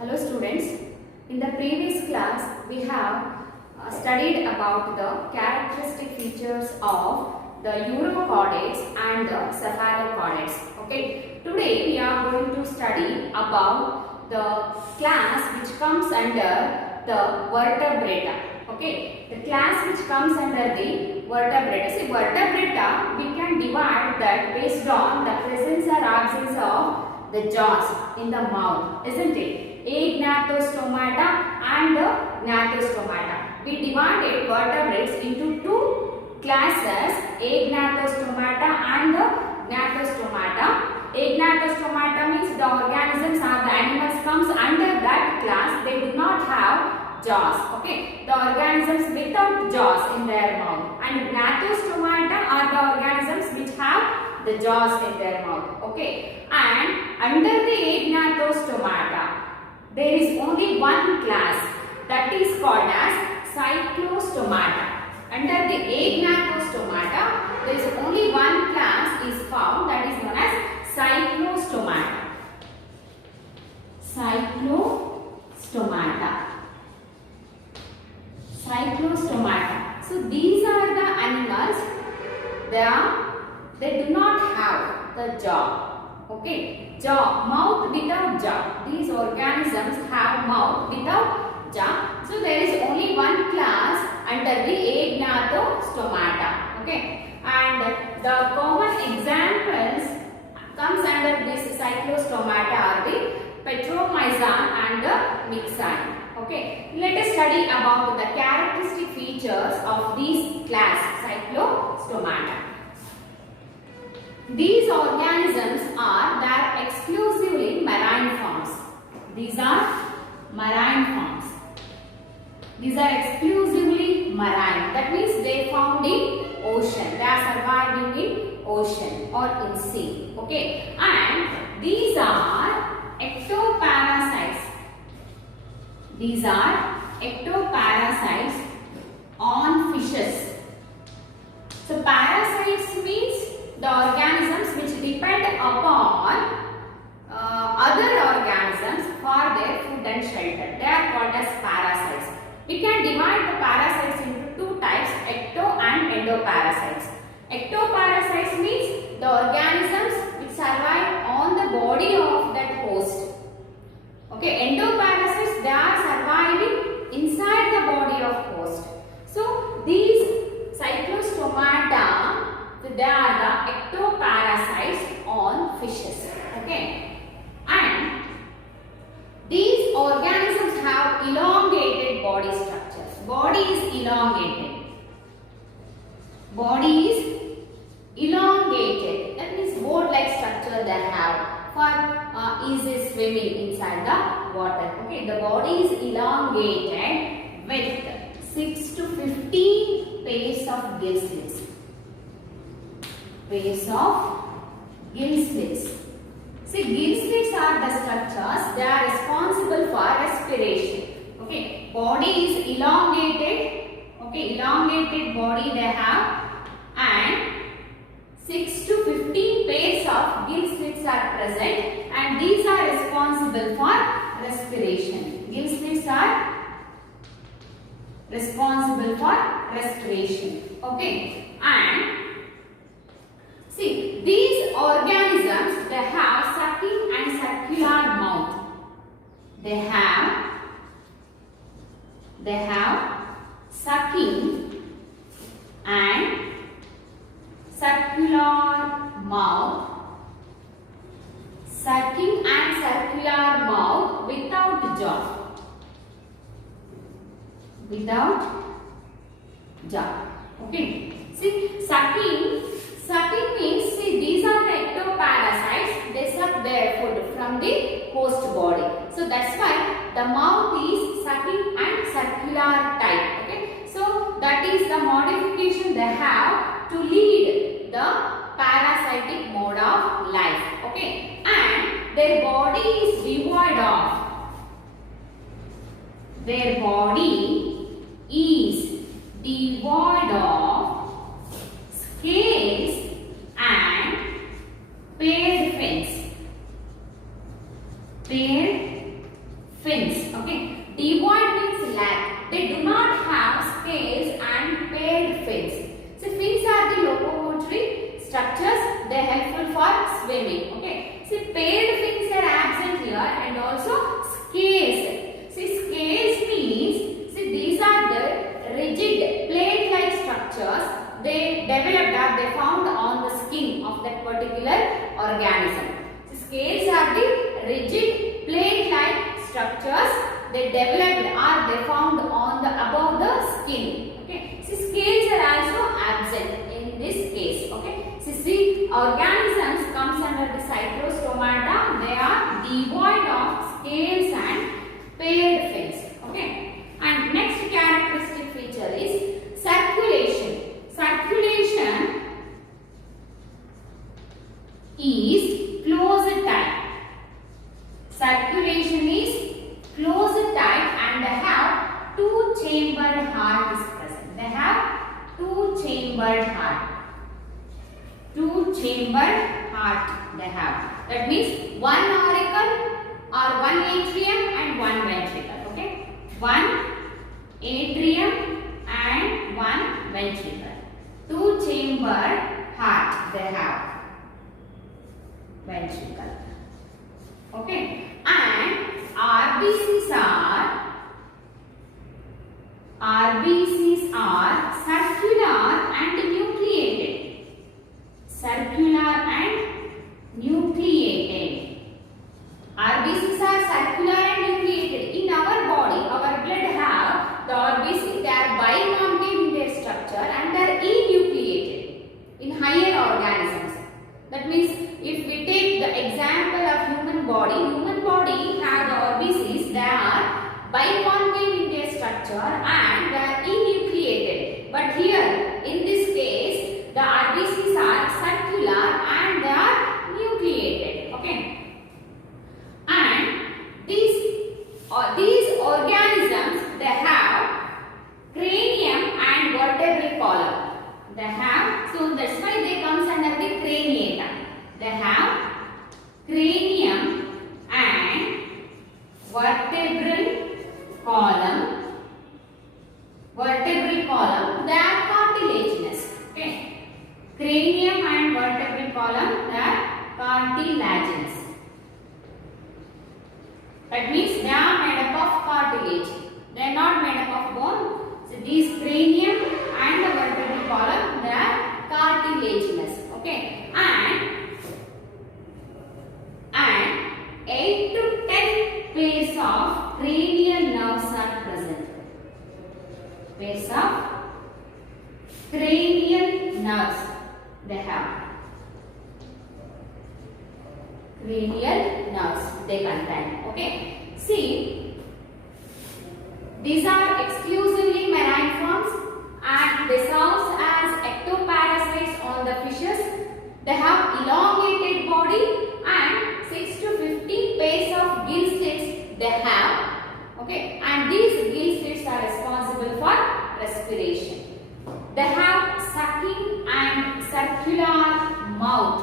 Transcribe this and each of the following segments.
Hello students, in the previous class we have studied about the characteristic features of the urochordates and the cephalochordates. Okay, today we are going to study about the class which comes under the vertebrata. Okay, the class which comes under the vertebrata. See, vertebrata we can divide that based on the presence or absence of the jaws in the mouth, isn't it? Agnatostomata and Gnathostomata. We divided vertebrates into two classes, Agnatostomata and Gnathostomata. Agnatostomata means the organisms or the animals comes under that class. They do not have jaws. Okay, the organisms without jaws in their mouth. And Gnathostomata are the organisms which have the jaws in their mouth. Okay, and under the Agnatostomata there is only one class, that is called as Cyclostomata. Under the Agnatostomata there is only one class is found, that is known as Cyclostomata. Cyclostomata. So these are the animals, they do not have the jaw. Okay, jaw, mouth without jaw. These organisms have mouth without jaw. So there is only one class under the Agnatostomata. Okay, and the common examples comes under this Cyclostomata are the Petromyzon and the Myxine. Okay, let us study about the characteristic features of these class Cyclostomata. These organisms are exclusively marine forms. These are marine forms. These are exclusively marine. That means they found in ocean. They are surviving in ocean or in sea. Okay. And these are ectoparasites. These are ectoparasites on fishes. So parasites means the organisms which depend upon other organisms for their food and shelter. They are called as parasites. We can divide the parasites into two types, ecto and endoparasites. Ectoparasites means the organisms which survive on the body of that host. Okay, endoparasites, they are surviving inside the body of host. So these Cyclostomata, they are the ectoparasites on fishes. Okay, and these organisms have elongated body structures. Body is elongated. Body is elongated. That means boat-like structure they have for easy swimming inside the water. Okay, the body is elongated with 6 to 15 pairs of gill slits. Pairs of gill slits. See, gill slits are the structures, they are responsible for respiration. Okay, body is elongated. Okay, elongated body they have, and 6 to 15 pairs of gill slits are present, and these are responsible for respiration. Gill slits are responsible for respiration. Okay, and see, these organisms, they have sucking and circular mouth. They have sucking and circular mouth. Sucking and circular mouth without jaw. Without jaw. Okay. See, sucking means, see, these are the ectoparasites. They suck their food from the host body. So that's why the mouth is sucking and circular type. Okay. So that is the modification they have to lead the parasitic mode of life. Okay. And their body is devoid of. Their body is devoid of scales and paired fins. Paired fins. Okay, devoid means lack. They do not have scales and paired fins. So fins are the locomotory structures. They are helpful for swimming. Okay, so paired fins are absent here, and also scales. See, scales means, see, these are the rigid plate-like structures. They developed or they found on the skin of that particular organism. So scales are the rigid plate-like structures. They developed or they found on the above the skin. Okay. So scales are also absent in this case. Okay. So see, organisms comes under the Cyclostomata. They are devoid of scales and paired fins. Okay. And next characteristic feature is circulation. Circulation is closed type. Circulation is closed type and they have two-chambered heart is present. They have two-chambered heart. Two-chambered heart they have. That means one auricle or one atrium and one ventricle. Okay, one atrium and one ventricle. Two-chambered heart they have. Ventricle. Okay, and RBCs are circular and nucleated. Circular and nucleated. RBCs are circular and nucleated. In our body, our blood have the RBC. They are biconcave in their structure and they are enucleated in higher organisms. That means if we take the example of human body have the RBCs. They are biconcave in their structure and they are enucleated. But here in this case, the RBCs are circular and they are nucleated. Okay, and these organisms they have cranium and vertebral column. They have, so that's why they comes under the craniata. They have cranium and vertebral column. Vertebral column, they are cartilaginous. Okay, cranium and vertebral column, they are cartilaginous. That means they are made up of cartilage. They are not made up of bone. So these cranium and the vertebral column, they are cartilaginous. Okay, and 8 to 10 pairs of cranial nerves are present. Pairs of cranial nerves they have. Cranial nerves they contain. Okay, see, these are exclusively marine forms and they serve as ectoparasites on the fishes. They have elongated body and 6 to 15 pairs of gill slits they have. Okay, and these gill slits are responsible for respiration. They have sucking and circular mouth.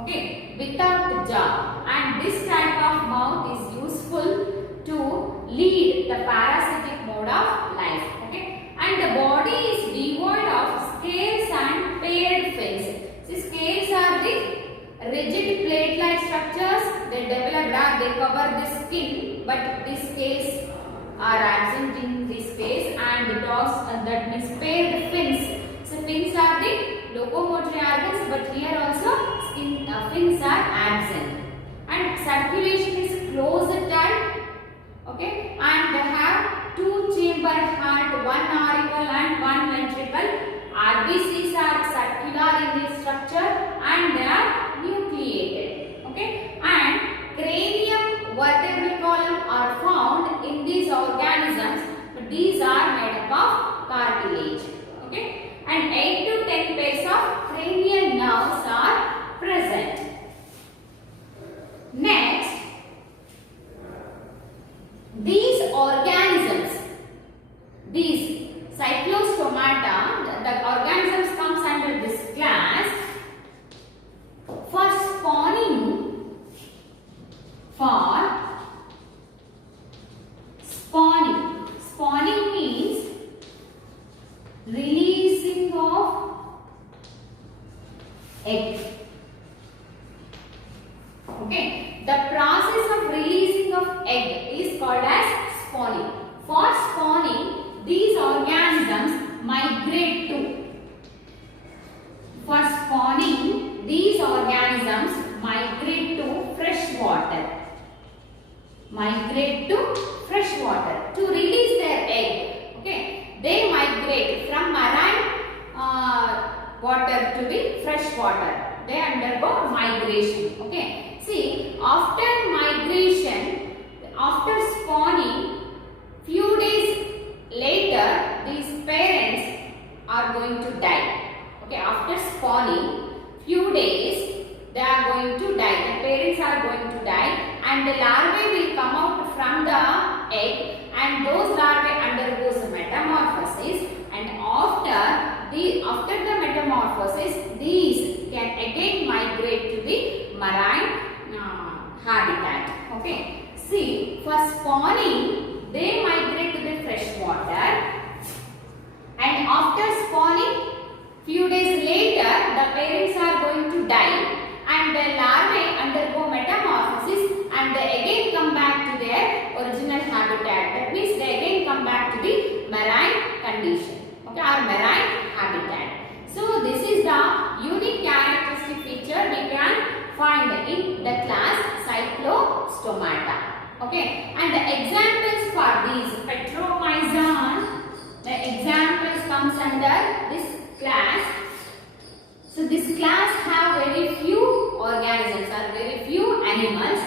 Okay, without the jaw, and this type of mouth is useful to lead the parasitic mode of life. Okay, and the body is devoid of scales and paired fins. See, scales are the rigid plate-like structures. They develop or they cover the skin, but these scales are absent in this case, and the dogs that means paired fins. So fins are the locomotory organs, but here also fins are absent. And circulation is closed type. Okay, and they have two-chambered heart, one auricle and one ventricle. RBCs are circular in this structure and they are nucleated. Okay, and cranium, vertebral column are found in these organisms, but these are made up of cartilage. Okay, and 8 to 10 pairs of cranial nerves are present. Next, these organisms, these Cyclostomata, the organisms comes under this class for spawning migrate to fresh water to release their egg. Okay, they migrate from marine water to the fresh water. They undergo migration. Okay, see, after migration, after spawning, few days later, these parents are going to die. Okay, after spawning, few days, they are going to die. The parents are going to die, and the larvae will come out from the egg, and those larvae undergoes metamorphosis. And after the metamorphosis, these can again migrate to the marine habitat. Okay. See, for spawning, they migrate to the fresh water, and after spawning, few days later, the parents are going to die, and the larvae undergo metamorphosis, and they again come back to their original habitat. That means they again come back to the marine condition. Okay, or marine habitat. So this is the unique characteristic feature we can find in the class Cyclostomata. Okay, and the examples for these Petromyzon, the examples comes under this class. So this class have very few organisms or very few animals.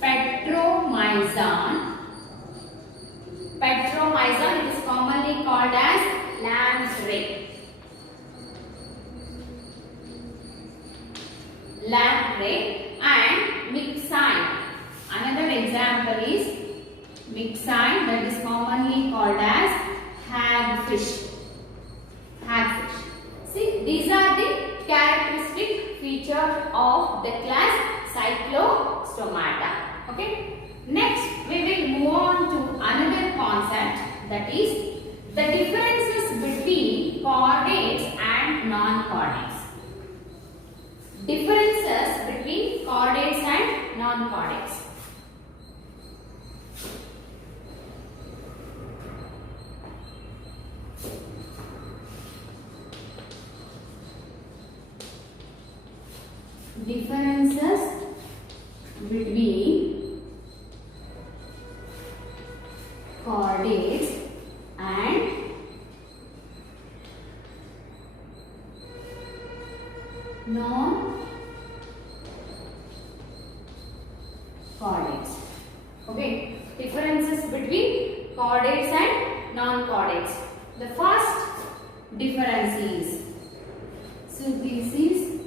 Petromyzon. Petromyzon, it is commonly called as lamprey. Lamprey and myxine. Another example is myxine, that is commonly called as hagfish. Hagfish. See, these are the characteristic feature of the class Cyclostomata. Okay. Next, we will move on to another concept, that is the differences between chordates and non-chordates. Differences between chordates and non-chordates. Differences between chordates and non-chordates. Okay, differences between chordates and non-chordates. The first difference is, so this is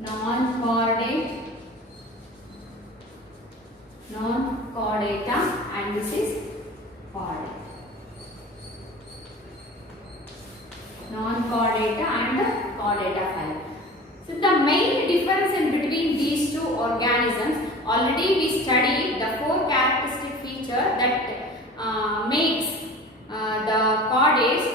non-chordate, non-chordata, and this is chordate. Non-chordata and chordata family. So the main difference in between these two organisms, already we studied the four characteristic feature that makes the chordates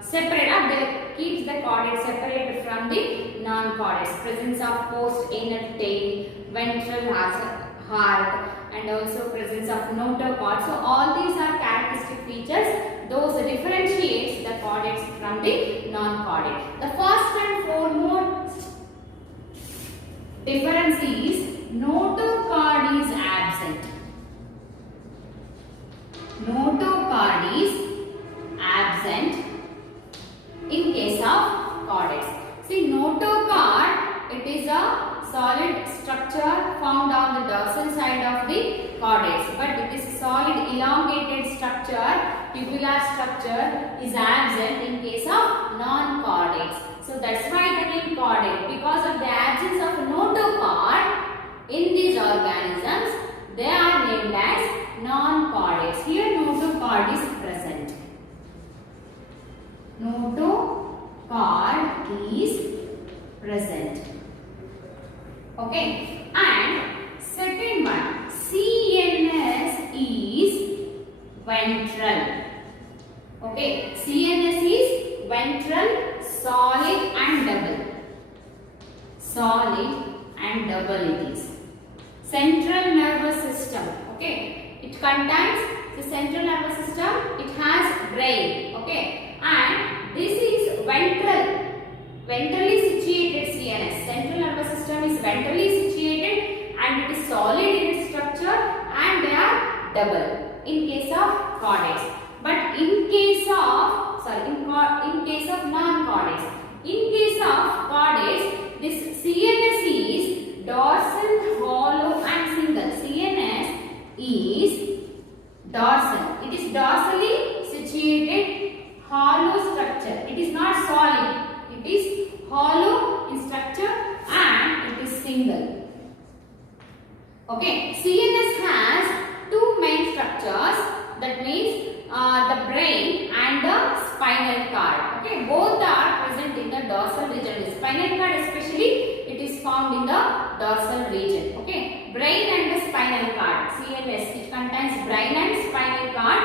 separate, they keeps the chordates separated from the non-chordates. Presence of post-anal tail, ventral heart, and also presence of notochord. So all these are characteristic features. Those differentiates the chordates from the non-chordate. The first and foremost difference is notochord is absent. Notochord is absent in case of chordates. See, notochord, it is a solid structure found on the dorsal side of the chordates, but it is solid elongated structure, tubular structure is absent in case of non-chordates. So that's why the name chordate, because of the absence of notochord in these organisms, they are named as non-chordates. Here notochord is present. Notochord is present. Okay, and second one, CNS is ventral. Okay, CNS is ventral, solid and double. Solid and double it is. Central nervous system. Okay, it contains the central nervous system. It has brain. Okay, and this is ventral. Ventrally situated CNS. Central nervous system is ventrally situated, and and it is solid in its structure and they are double in case of chordates. But in case of non-chordates, in case of chordates, this CNS is dorsal, hollow and single. CNS is dorsal. It is dorsally situated hollow structure. It is not solid. It is hollow in structure and it is single. Okay, CNS has two main structures. That means the brain and the spinal cord. Okay, both are present in the dorsal region. The spinal cord especially, it is found in the dorsal region. Okay, brain and the spinal cord. CNS, it contains brain and spinal cord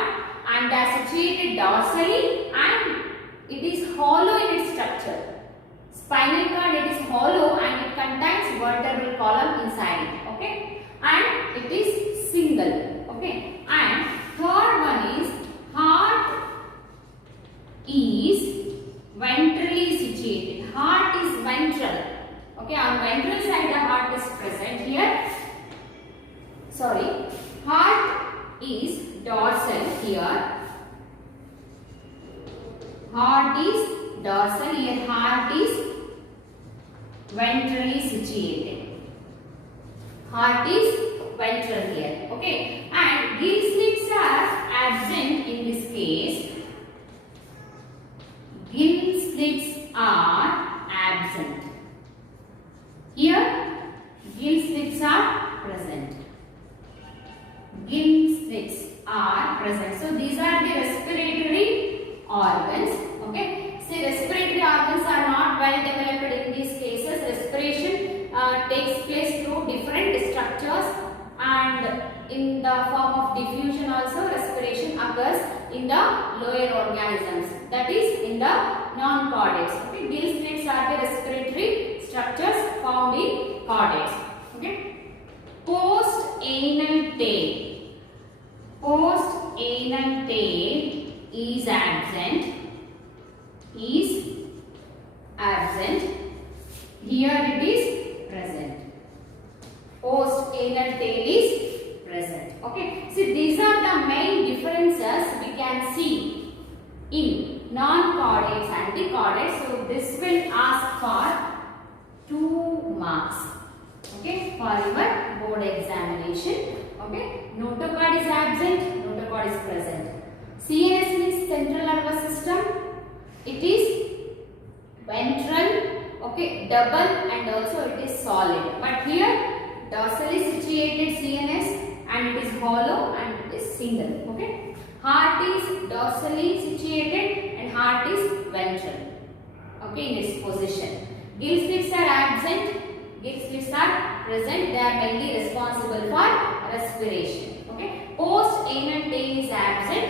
and they are situated dorsally and it is hollow in its structure. Spinal cord, it is hollow and it contains vertebral column inside it. Okay, and it is single. Okay, and third one is heart is ventrally situated. Heart is ventral. Okay, on ventral side the heart is present here. Sorry, heart is dorsal here. Heart is dorsal here. Heart is ventrally situated. Heart is ventral here. Okay, and gill slits are absent in this case. Gill slits are absent. Here, gill slits are present. Gill slits are present. So these are the respiratory organs. Okay, see, respiratory organs are not well developed in these cases. Respiration takes place through different structures, and in the form of diffusion also respiration occurs in the lower organisms, that is in the non-chordates. Okay, gill slits are the respiratory structures found in chordates. Okay, post-anal tail. Post-anal tail is absent. Here it is present. Post-anal tail is present. Okay, see, these are the main differences we can see in non-chordates and the chordates. So this will ask for 2 marks. Okay, for your board examination. Okay, notochord is absent, notochord is present. CNS means central nervous system. It is ventral. Okay, double and also it is solid. But here dorsally situated CNS and it is hollow and it is single. Okay, heart is dorsally situated and heart is ventral. Okay, in its position. Gill slits are absent. Gill slits are present. They are mainly responsible for respiration. Okay, post-anal tail is absent.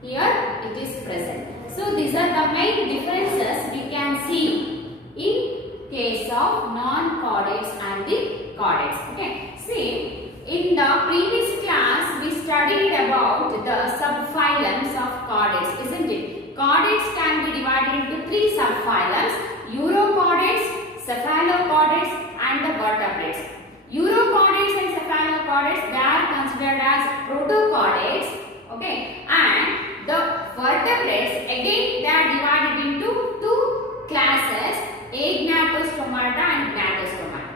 Here it is present. So these are the main differences we can see in case of non-chordates and the chordates. Okay, see, in the previous class we studied about the subphylums of chordates, isn't it? Chordates can be divided into 3 subphylums: urochordates, cephalochordates and the vertebrates. Urochordates and cephalochordates, they are considered as protochordates. Okay, and the vertebrates, again they are divided into 2 classes: agnatostomata and gnatostomata.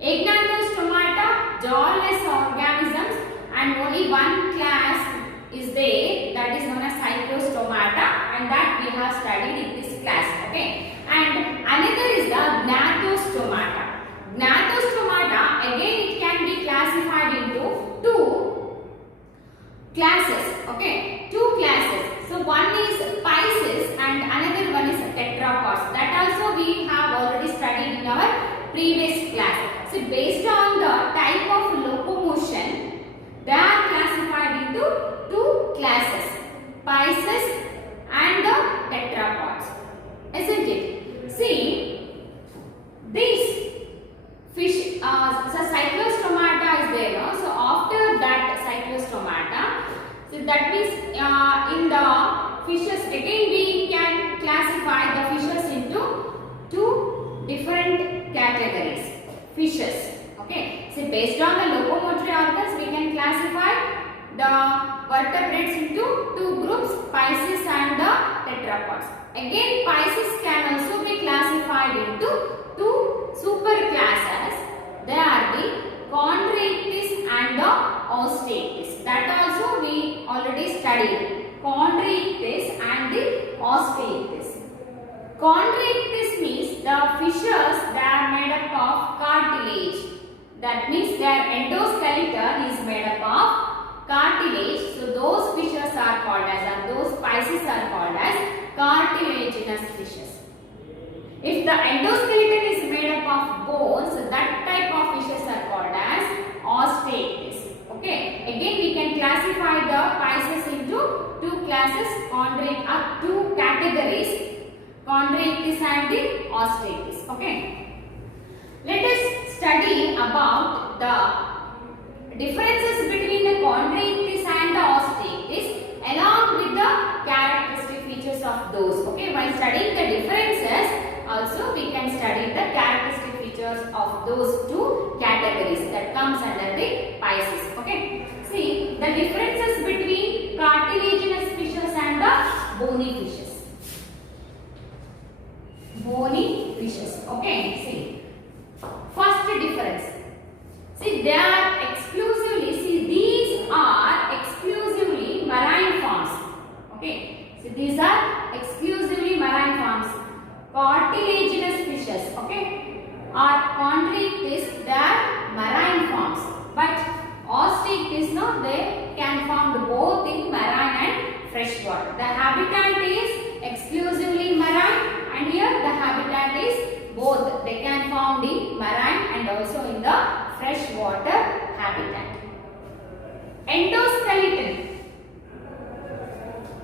Agnatostomata, jawless organisms, and only one class is there, that is known as cyclostomata, and that we have studied in this class. Okay, and another is the gnatostomata. Gnatostomata, again it can be classified into 2 classes. Okay, 2 classes. So one is Pisces and another one is tetrapods. That also we have already studied in our previous class. So based on the type of locomotion, they are classified into 2 classes: Pisces and the tetrapods. Isn't it? See, this fish, so cyclostomata is there. No? So after that cyclostomata, so that means in the fishes, again we can classify the fishes into 2 different categories. Fishes. Okay, See, based on the locomotory organs, we can classify the vertebrates into two groups, Pisces and the tetrapods. Again, Pisces can also be classified into two superclasses. They are the Chondrichthyes and the Osteichthyes. That also we already studied. Chondrichthyes and the Osteichthyes. Chondrichthyes means the fishes that are made up of cartilage. That means their endoskeleton is made up of cartilage. So those fishes are called as, or those Pisces are called as cartilaginous fishes. If the endoskeleton is made up of bones, that type of fishes are called as Osteichthyes. Okay. Again, we can classify the Pisces into two classes, two categories, Chondrichthyes and the Osteichthyes. Okay. Let us study about the differences between the Chondrichthyes and the Osteichthyes along with the characteristic features of those. Okay. While studying the differences, also we can study the characteristic features of those two categories that comes under the Pisces. Okay. See the differences between cartilaginous fishes and the bony fishes. Bony fishes. Okay. See. First difference. See, they are exclusively, these are exclusively marine forms. Okay. See, these are exclusively marine forms. Cartilaginous fishes, okay, are Chondrichthyes, they are marine forms. But Osteichthyes, no, they can found both in marine and freshwater. The habitat is exclusively marine, and here the habitat is both. They can found in marine and also in the freshwater habitat. Endoskeleton.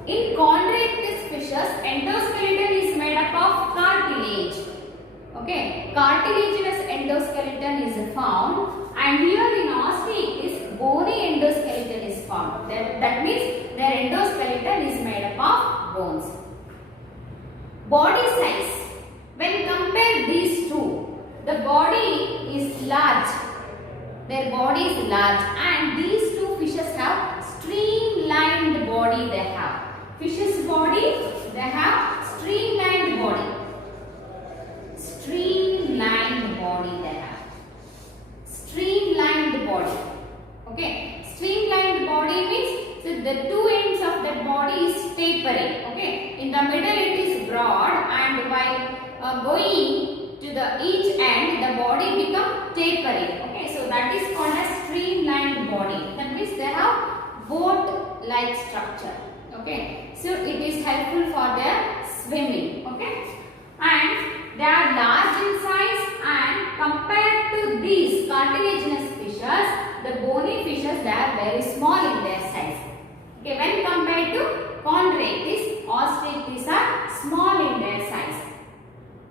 In Chondrichthyes fishes, endoskeleton is made up of cartilage. Okay, cartilaginous endoskeleton is found, and here in Osteichthyes, bony endoskeleton is found. That means their endoskeleton is made up of bones. Body size. When compare these two, the body is large. Their body is large, and these two fishes have streamlined body. They have. Fish's body, they have streamlined body. Streamlined body they have. Streamlined body. Okay. Streamlined body means so the two ends of that body is tapering. Okay. In the middle it is broad, and while going to the each end, the body become tapering. Okay. So that is called as streamlined body. That means they have boat-like structure. Okay, so it is helpful for their swimming. Okay, and they are large in size, and compared to these cartilaginous fishes, the bony fishes, they are very small in their size. Okay, when compared to Chondrichthyes, Osteichthyes are small in their size.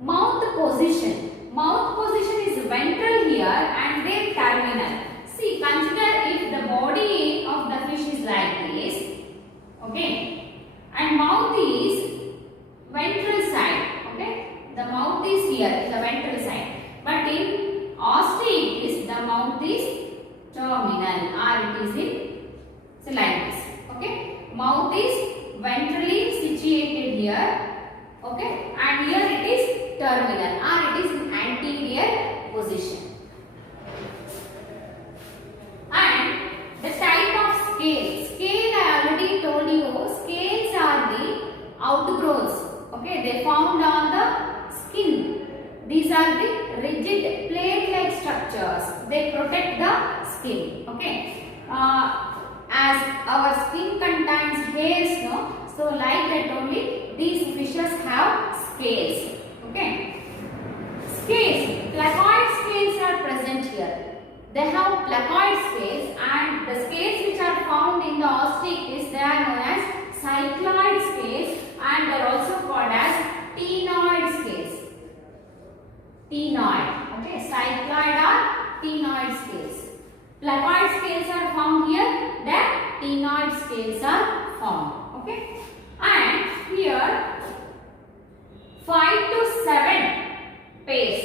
Mouth position. Mouth position is ventral here and then terminal. See, consider if the body of the fish is like this. Okay, and mouth is ventral side. Okay, the mouth is here in the ventral side, but in Osteichthyes the mouth is terminal, or it is in like this. Okay, mouth is ventrally situated here. Okay, and here it is terminal, or it is in anterior position. And the type of scale. Scale I already told you. Scales are the outgrowths. Okay, they found on the skin. These are the rigid plate-like structures. They protect the skin. Okay. As our skin contains hairs, no. So like that only these fishes have scales. Okay. Scales. Placoid scales are present here. They have placoid scales, and the scales which are found in the Osteichthyes, they are known as cycloid scales, and they are also called as ctenoid scales. Ctenoid. Okay, cycloid or ctenoid scales. Placoid scales are found here, then ctenoid scales are found. Okay, and here 5 to 7 pairs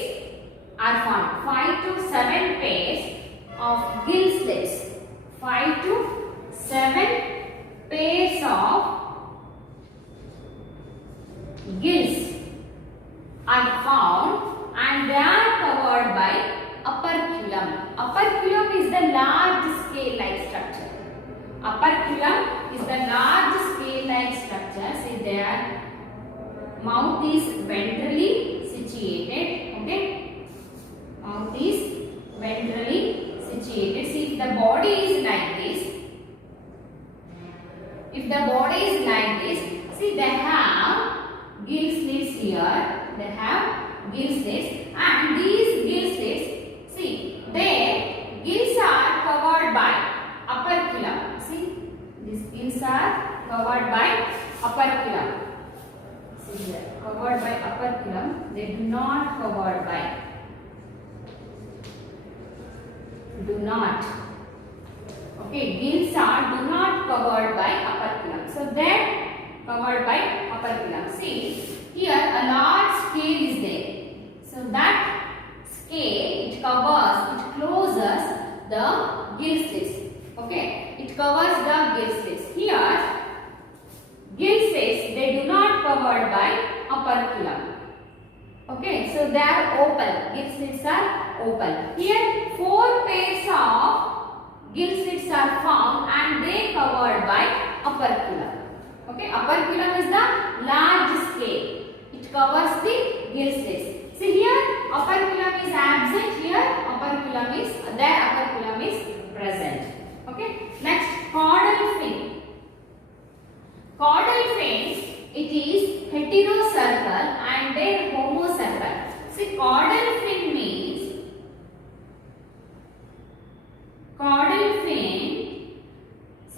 are found. 5 to 7 pairs 5 to 7 pairs of gills are found and they are covered by operculum. Operculum is the large scale like structure. Operculum is the large scale like structure. See, their mouth is ventrally situated. Okay, mouth is ventrally situated. See, if the body is like this, see, they have gill slits here. They have gill slits, and these gill slits, see, their gills are covered by operculum. See, these gills are covered by operculum. See here, covered by operculum. They do not covered by. Do not. Okay, gills are do not covered by operculum. So that covered by operculum. See, here a large scale is there. So that scale, it covers, it closes the gill slits. Okay, it covers the gill slits. Here, gill slits, they do not covered by operculum. Okay, so they are open. Gill slits are open. Here, 4 pairs of gill slits are found and they covered by operculum. Okay, operculum is the large scale. It covers the gill slits. See here, operculum is absent. Here, operculum is present. Okay. Next, caudal fin. Caudal fins, it is heterocercal and then homocercal. See, caudal fin means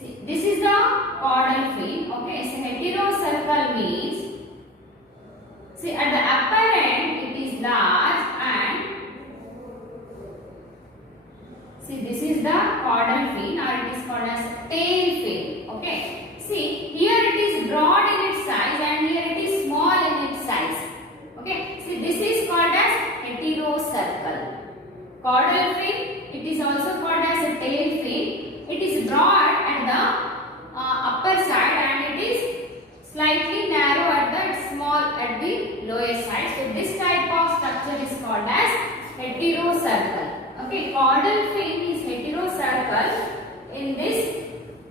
See, this is the caudal fin. Okay, so heterocercal means, see, at the upper end it is large and see, this is the caudal fin, or it is called as tail fin. Okay, see, here it is broad in its size and here it is small in its size. Okay, see, this is called as heterocercal. Caudal fin, it is also called as a tail fin. It is broad at the upper side and it is slightly narrow at the small at the lower side. So this type of structure is called as heterocercal. Okay, caudal fin is heterocercal in this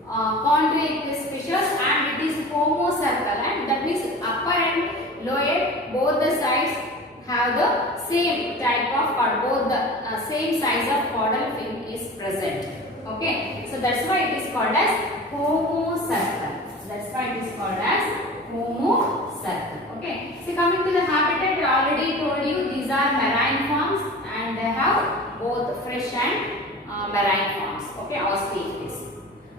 chondriicus fishes and it is homocercal, and that means upper and lower both the sides have the same type of both the same size of caudal fin is present. Okay, so that's why it is called as homocercal. That's why it is called as homocercal. Okay, so coming to the habitat, I already told you these are marine forms and they have both fresh and marine forms. Okay, osteichthyes.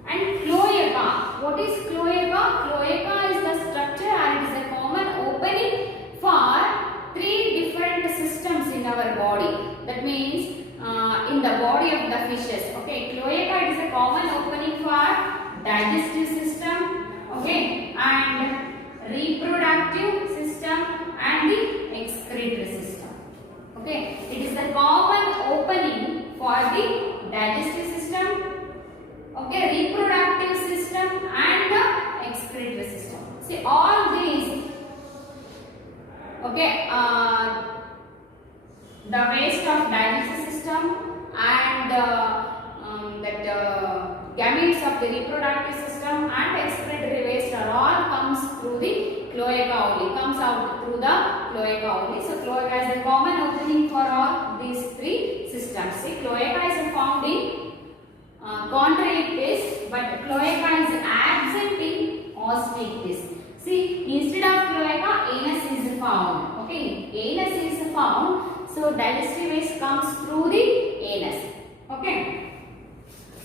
And cloaca. What is cloaca? Cloaca is the structure and it is a common opening for 3 different systems in our body. That means in the body of the fishes. Okay, cloaca is a common opening for digestive system, okay, and reproductive system and the excretory system. Okay, it is the common opening for the digestive system, okay, reproductive system and the excretory system. See, all these, okay, the waste of digestive system and gametes of the reproductive system and excretory waste are all comes through the cloaca only, comes out through the cloaca only. So cloaca is a common opening for all these 3 systems. See, cloaca is found in chondriicus, but cloaca is absent in osteichthyes. See, instead of cloaca, anus is found. Okay, anus is found. So digestive waste comes through the anus. Okay,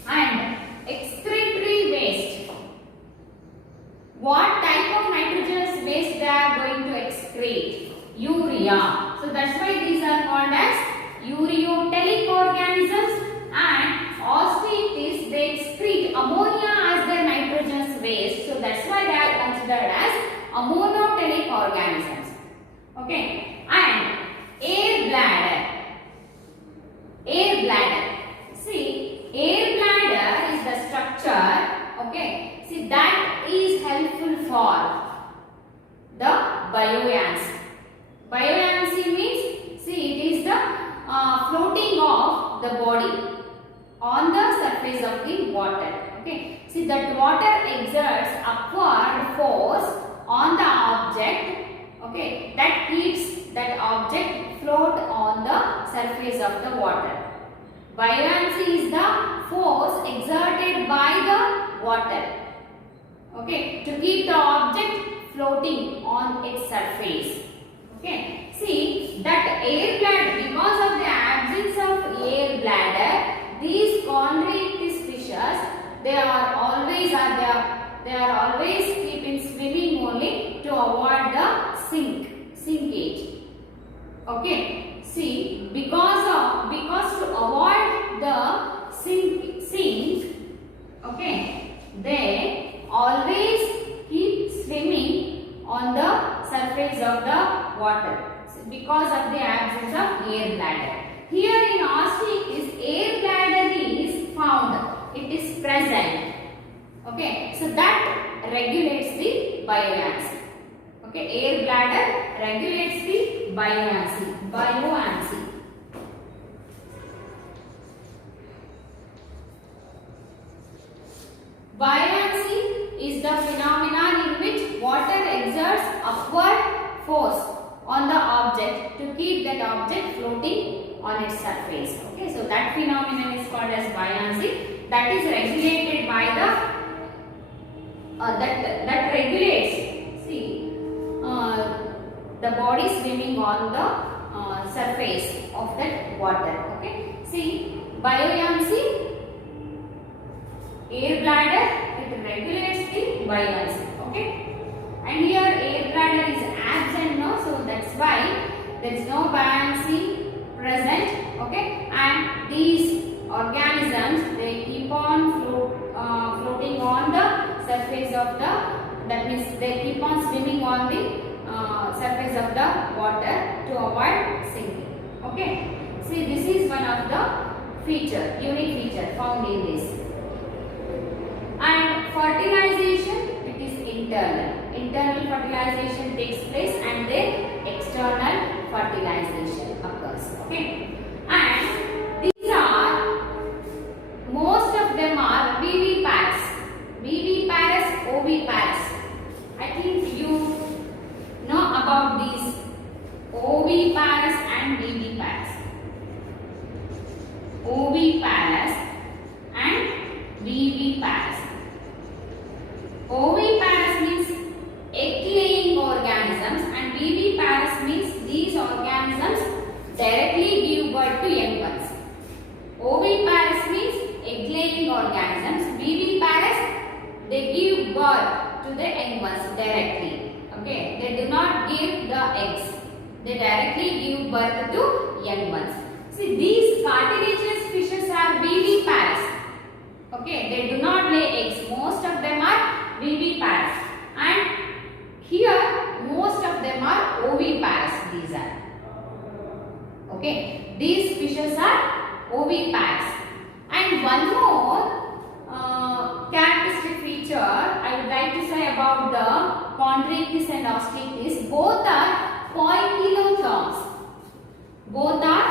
and excretory waste. What type of nitrogenous waste they are going to excrete? Urea. So that's why these are called as ureotelic organisms, and osteichthyes, they excrete ammonia as their nitrogenous waste. So that's why they are considered as ammonotelic organisms. Okay, and air bladder. Air bladder. See, air bladder is the for the buoyancy. Buoyancy means, see, it is the floating of the body on the surface of the water. Okay, see, that water exerts upward force on the object. Okay, that keeps that object float on the surface of the water. Buoyancy is the force exerted by the water, okay, to keep the object floating on its surface. Okay, see that air bladder, because of the absence of air bladder, these chondrichthyes fishes, they are always keeping swimming only to avoid the sinkage. Okay, see, because to avoid the sink, okay, they always keep swimming on the surface of the water because of the absence of air bladder. Here in Osteichthyes, air bladder is found, it is present. Okay, so that regulates the buoyancy. Okay, air bladder regulates the buoyancy. Buoyancy is the phenomenon in which water exerts upward force on the object to keep that object floating on its surface. Okay, so that phenomenon is called as buoyancy. That is regulated by the that regulates, see, the body swimming on the surface of that water. Okay, see, buoyancy, air bladder, it regulates the buoyancy. Okay, and here air bladder is absent now, so that's why there is no buoyancy present. Okay, and these organisms, they keep on floating on the surface of the, that means they keep on swimming on the surface of the water to avoid sinking. Okay, see, this is one of the unique feature found in this. And fertilization, it is internal. Internal fertilization takes place and then external fertilization occurs. Okay, and these are, most of them are viviparous. Viviparous, oviparous. I think you know about these oviparous and viviparous. Oviparous and viviparous. Oviparous means egg-laying organisms and viviparous means these organisms directly give birth to young ones. Oviparous means egg-laying organisms. Viviparous, they give birth to the young ones directly. Okay, they do not give the eggs. They directly give birth to young ones. See, these cartilaginous fishes are viviparous. Okay, they do not lay eggs. Most of them are viviparous. And here, most of them are oviparous. These are. Okay, these fishes are oviparous. And one more characteristic feature I would like to say about the Chondrichthyes and Osteichthyes, both are poikilotherms. Both are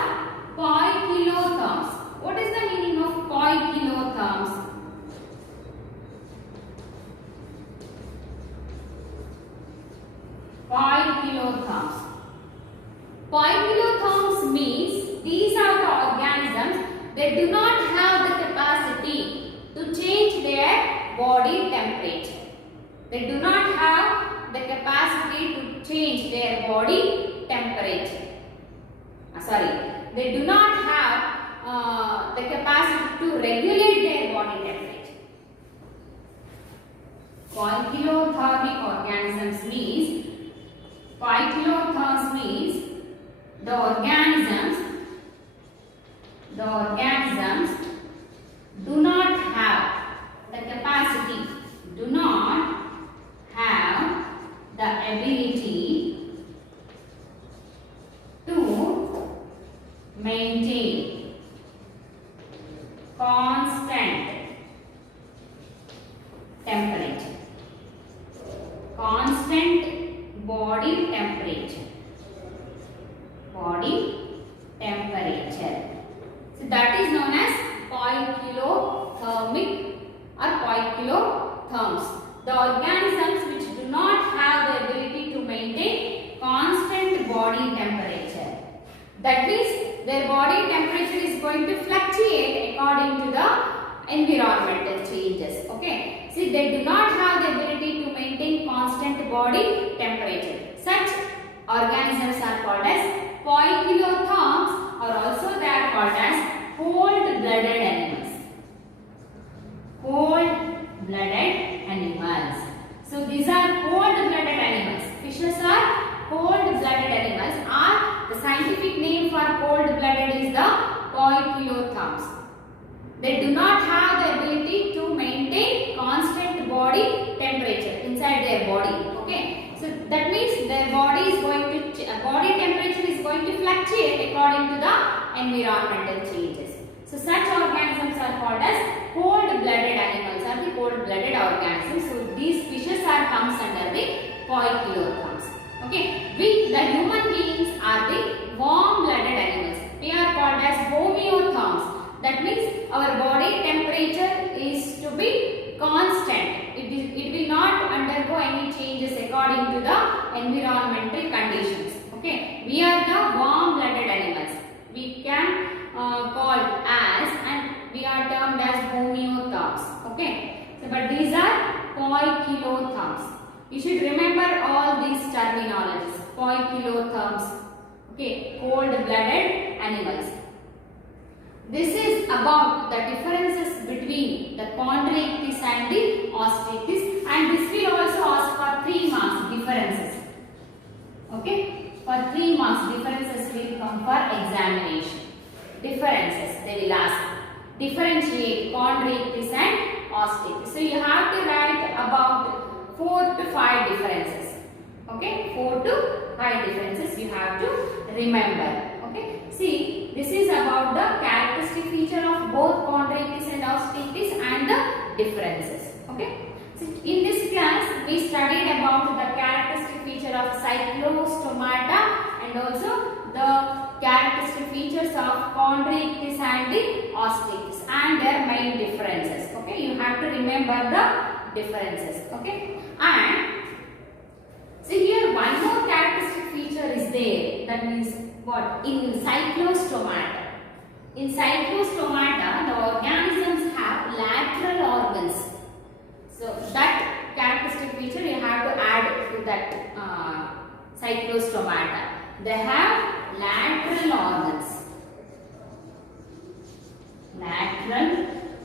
poikilotherms. What is the meaning of poikilotherms? Poikilotherms. Poikilotherms means these are the organisms that do not have the capacity to change their body temperature. They do not have the capacity to change their body temperature. They do not have the capacity to regulate their body temperature. Poikilothermic organisms means, poikilotherms means the organisms do not have the capacity, do not have the ability to maintain constant temperature. body temperature. Body temperature. So that is known as poikilothermic or poikilotherms. The organisms which do not have the ability to maintain constant body temperature. That means their body temperature is going to fluctuate according to the environmental changes. Okay. See, they do not have the ability to maintain constant body temperature. Such organisms are called as poikilotherms, or also they are called as cold-blooded animals. Cold-blooded animals. So these are cold-blooded animals. Fishes are cold-blooded animals, or the scientific name for cold-blooded is the poikilotherms. They do not have the ability to maintain constant body temperature inside their body. Okay. So that means their body is going to body temperature is going to fluctuate according to the environmental changes. So such organisms are called as cold-blooded animals, or the cold-blooded organisms. So these fishes are comes under the poikilotherms. Okay. We, the human beings, are the warm-blooded animals. We are called as homeotherms. That means our body temperature is to be constant. It will not undergo any changes according to the environmental conditions. Okay. We are the warm-blooded animals. We can call as, and we are termed as homeotherms. Okay. So, but these are poikilotherms. You should remember all these terminologies. Poikilotherms. Okay. Cold-blooded animals. This is about the differences between the Chondrichthyes and the Osteichthyes, and this will also ask for 3 marks differences. Okay, for 3 marks differences will come for examination. Differences they will ask. Differentiate Chondrichthyes and Osteichthyes. So you have to write about 4 to 5 differences. Okay, 4 to 5 differences you have to remember. Okay, see, this is about the characteristic feature of both Chondrichthyes and Osteichthyes and the differences. Okay, so in this class we studied about the characteristic feature of Cyclostomata and also the characteristic features of Chondrichthyes and the Osteichthyes and their main differences. Okay, you have to remember the differences. Okay, and see here one more characteristic feature is there. That means what? In Cyclostomata. In Cyclostomata, the organisms have lateral organs. So that characteristic feature you have to add to that Cyclostomata. They have lateral organs. Lateral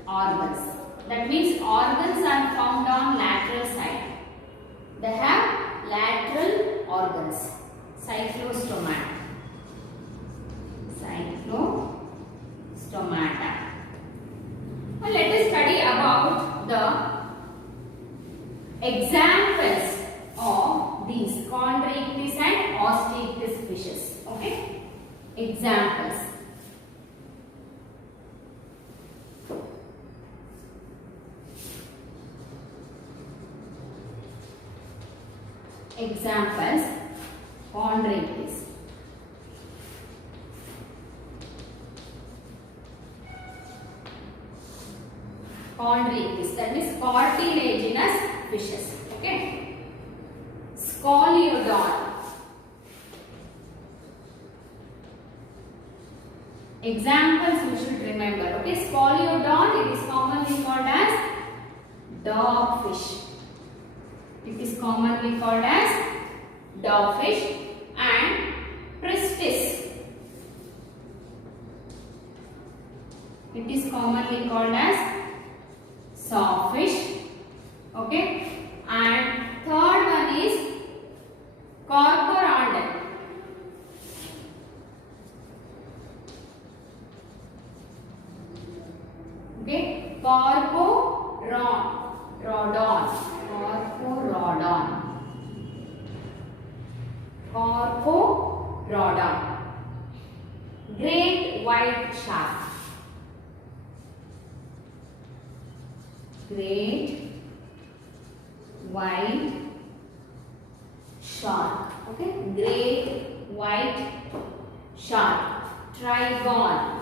organs. That means organs are found on lateral side. They have lateral organs. Cyclostomata. Cyclostomata. Now let us study about the examples of these Chondrichthyes and Osteichthyes fishes. Okay, examples. Examples. Chondrichthyes. Chondrichthyes, that means cartilaginous fishes. Okay. Scoliodon. Examples you should remember. Okay, Scoliodon, it is commonly called as dogfish. It is commonly called as dogfish. And Pristis, it is commonly called as sawfish. Okay, and third one is Corcoran. Okay, Corcoran. Corcoran. Great white shark. Great white shark. Okay, great white shark. Trigon.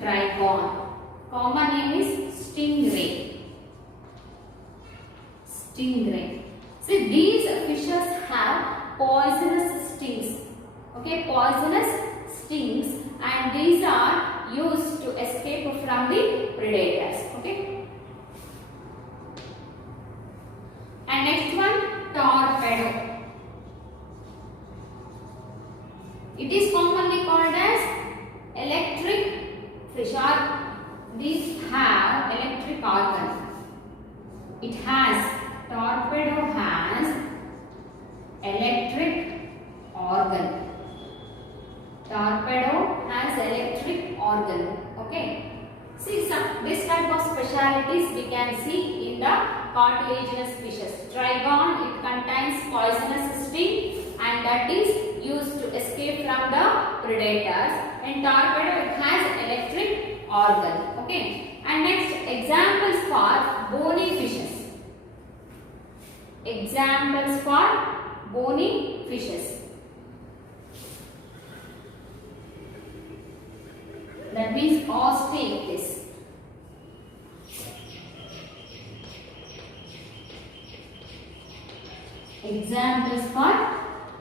Trigon. Common name is stingray. Stingray. See, these fishes have poisonous stings. Okay, poisonous stings, and these are used to escape from the predators. Okay. And next one, torpedo. It is commonly called as electric fish, or these have electric organ. It has, torpedo has electric organ. Torpedo has electric organ. Okay. See, this type of specialities we can see in the cartilaginous fishes. Trigon, it contains poisonous sting, and that is used to escape from the predators. And torpedo, it has electric organ. Okay. And next, examples for bony fishes. Examples for bony fishes. That means Osteichthyes. Examples for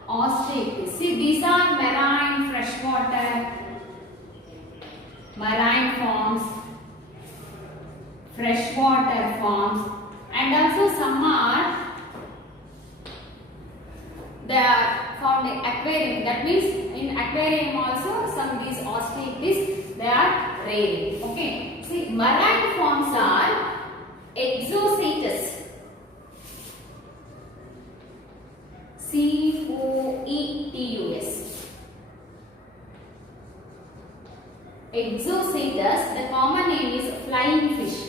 Osteichthyes. See, these are marine freshwater marine forms, freshwater forms, and also some are they are found in aquarium. That means in aquarium also some of these Osteichthyes, they are rare. Okay. See, marine forms are Exocetus. Coetus. Exocetus, the common name is flying fish.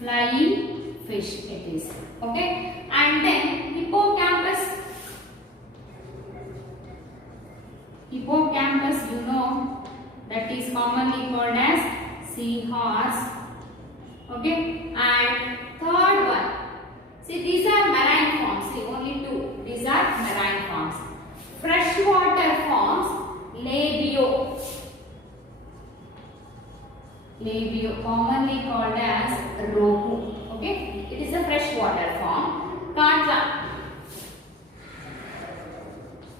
Flying fish it is. Okay. And then hippocampus. Hippocampus, you know, that is commonly called as seahorse. Okay. And third one. See, these are marine forms. See, only two. These are marine forms. Freshwater forms, labio. Labio, commonly called as rohu. Okay. It is a freshwater form. Katla.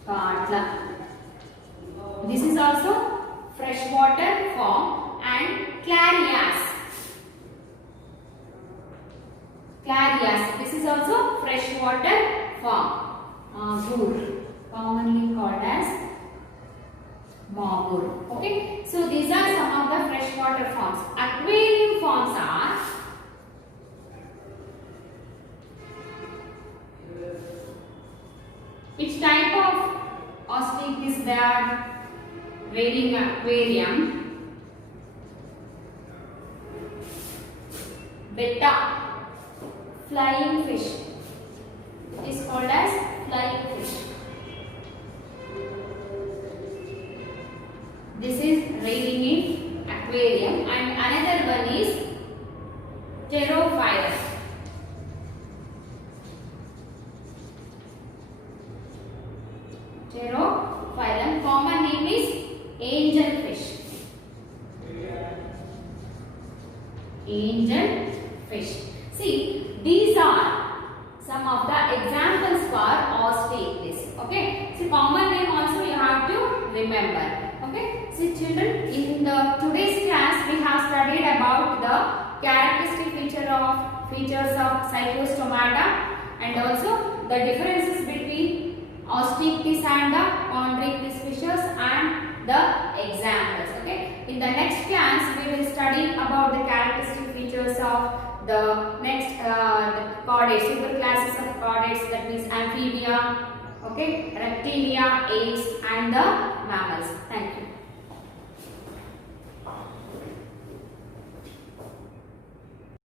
Katla. This is also freshwater form. And clarias. Clarias. This is also freshwater form. Magur, commonly called as magur. Okay. So these are some of the freshwater forms. Aquarium forms are which type of Osteichthyes they are rearing aquarium? Betta. Flying fish is called as flying fish. This is rearing in aquarium, and another one is Pterophyllus. Pterophyllum, common name is angel fish. Angel fish. See, these are some of the examples for Osteichthyes. Okay. So common name also you have to remember. Okay. So children, in the today's class we have studied about the characteristic features of Cyclostomata, and also the differences between Osteichthyes and the Chondrichthyes fishes and the examples. Okay. In the next class we will study about the characteristic features of the next chordates, super classes of chordates, that means amphibia, okay, reptilia, apes and the mammals. Thank you.